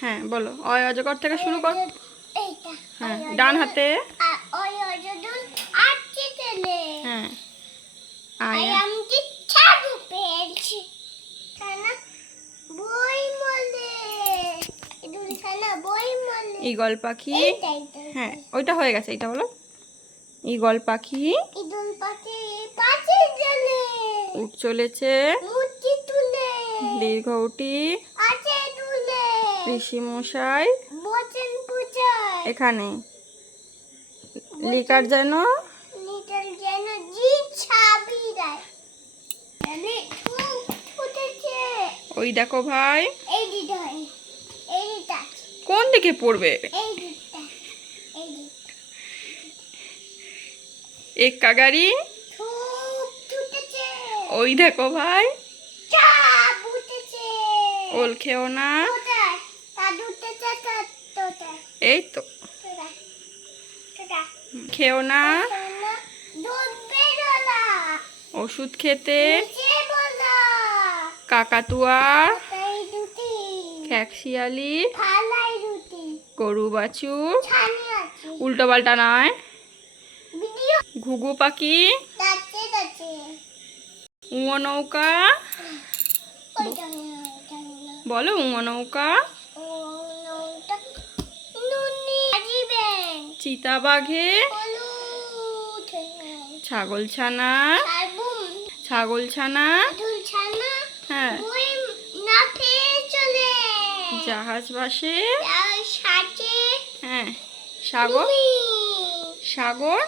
হ্যাঁ বলো, অয় অজগর থেকে শুরু কর। হ্যাঁ, ডান হাতে। হ্যাঁ, ঈগল পাখি। হ্যাঁ, ওইটা হয়ে গেছে, এটা বলো। ঈগল পাখি উঠ চলেছে দীর্ঘ উটি, ঋষি মশাই এখানে লিকার যেন ওই দেখো ভাই, কোন দিকে পড়বে? এক্কা গাড়ি, ওই দেখো ভাই, ওল খেও না, এই তো খেও না, ওষুধ খেতে, কাকাতুয়া, খ্যাকশিয়ালি, গরু বাছুর, উল্টো পাল্টা নয়, ঘুঘু পাখি, উঙো নৌকা, বলো উঙো নৌকা, চিতাবাঘে, ছাগলছানা, ছাগলছানা, হ্যাঁ, জাহাজ ভাসে, হ্যাঁ, সাগর, সাগর,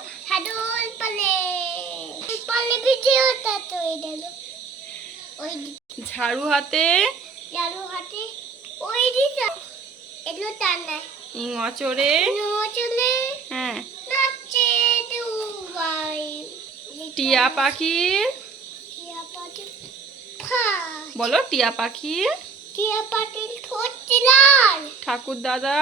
ঝাড়ু হাতে, ইঙো চড়ে, হ্যাঁ, টিয়া পাখি, বলো টিয়া পাখি, ঠাকুর দাদা।